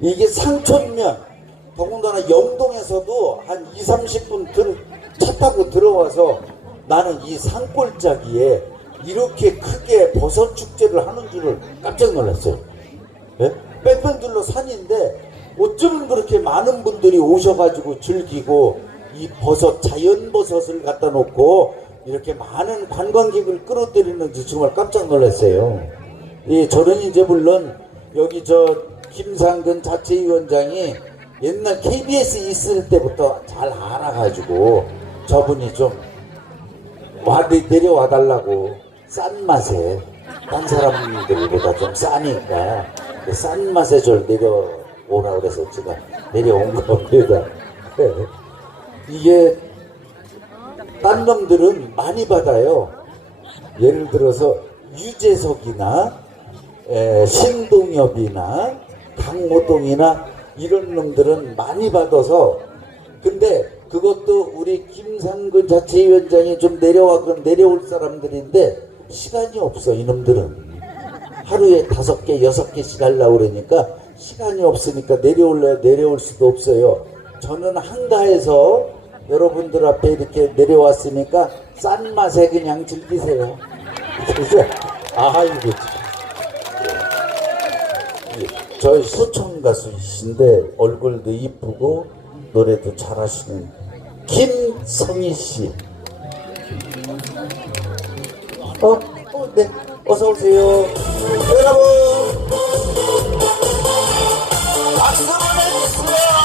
이게 상촌면 더군다나 영동에서도 한 2, 30분 들, 차 타고 들어와서 나는 이 산골짜기에 이렇게 크게 버섯 축제를 하는 줄을 깜짝 놀랐어요. 예? 뺑뺑둘러 산인데 어쩌면 그렇게 많은 분들이 오셔가지고 즐기고 이 버섯 자연 버섯을 갖다 놓고 이렇게 많은 관광객을 끌어들이는지 정말 깜짝 놀랐어요. 이 저는 이제 물론 여기 저 김상근 자체위원장이 옛날 KBS 있을 때부터 잘 알아가지고 저분이 좀 와, 내- 내려와 달라고 싼 맛에 딴 사람들보다 좀 싸니까 그싼 맛에 절 내려오라 그래서 제가 내려온 겁니다. 이게 딴 놈들은 많이 받아요. 예를 들어서 유재석이나 에, 신동엽이나 강호동이나 이런 놈들은 많이 받아서 근데 그것도 우리 김상근 자체위원장이 좀 내려와 그럼 내려올 사람들인데 시간이 없어 이놈들은. 하루에 다섯 개 여섯 개씩 하려고 그러니까 시간이 없으니까 내려올래 내려올 수도 없어요. 저는 한가해서 여러분들 앞에 이렇게 내려왔으니까 싼 맛에 그냥 즐기세요. 그래서 아이고 참. 저희 소청 가수이신데 얼굴도 이쁘고 노래도 잘하시는 김성희 씨. 어, 어, 네, 어서 오세요. 여러분, 박수 보내주세요.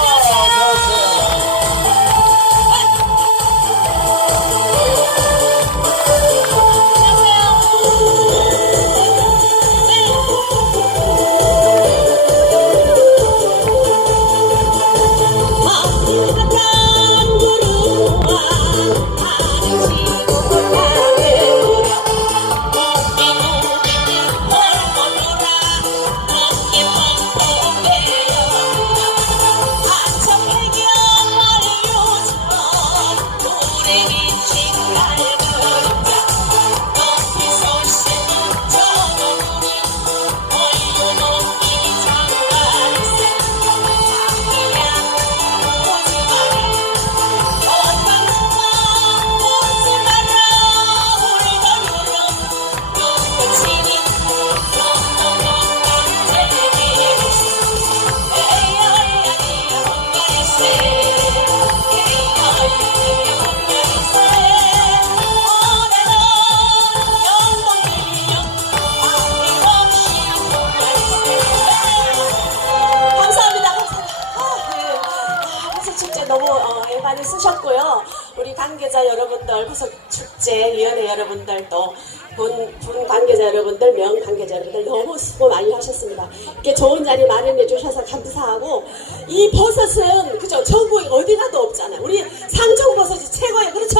아, 버섯 축제 너무 어, 애 많이 쓰셨고요. 우리 관계자 여러분들, 버섯 축제 위원회 여러분들 또 본, 본 관계자 여러분들, 명 관계자 여러분들 너무 수고 많이 하셨습니다. 이렇게 좋은 자리 마련해 주셔서 감사하고 이 버섯은 그죠 전국에 어디 가도 없잖아요. 우리 상청 버섯이 최고예요. 그렇죠?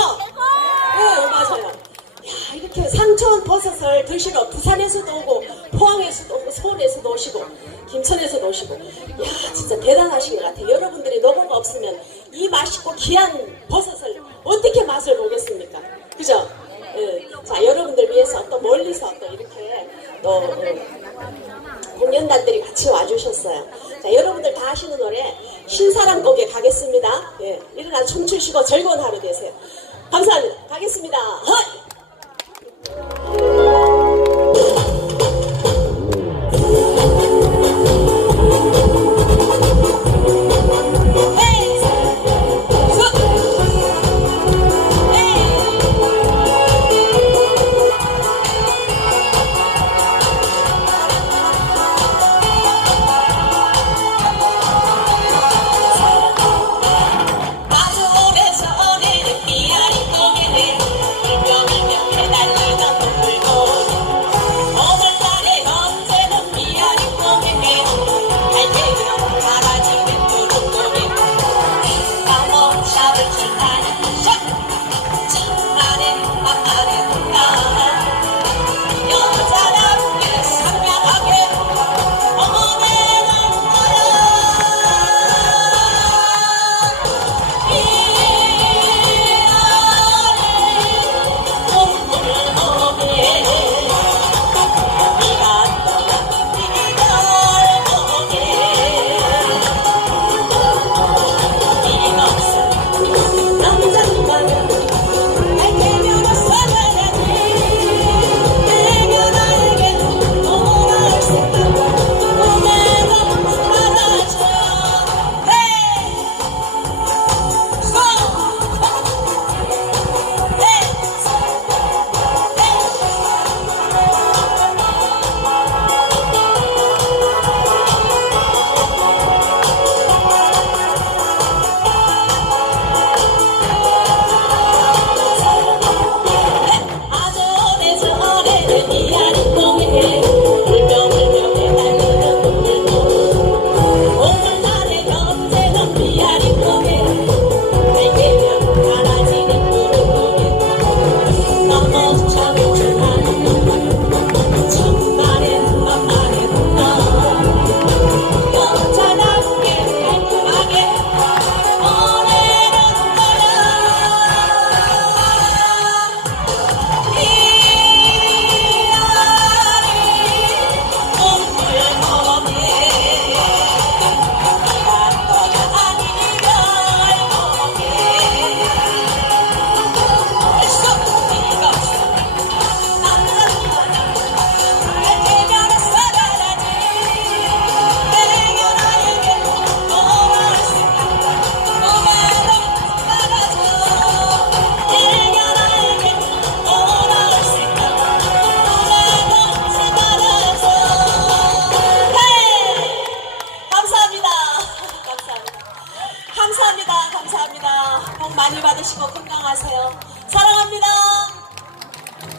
네, 맞아요. 야, 이렇게 상천 버섯을 드시러 부산에서도 오고 포항에서도 서울에서도 오시고 김천에서도 오시고 야 진짜 대단하신 것 같아요. 여러분들이 노고가 없으면 이 맛있고 귀한 버섯을 어떻게 맛을 보겠습니까? 그죠? 예. 자 여러분들 위해서 또 멀리서 또 이렇게 또 어, 공연단들이 같이 와주셨어요. 자 여러분들 다 아시는 노래 신사랑 곡에 가겠습니다. 예. 일어나 춤추시고 즐거운 하루 되세요. 감사합니다. 가겠습니다. 헛! 받으시고 건강하세요. 사랑합니다.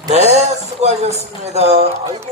네, 수고하셨습니다. 아이고.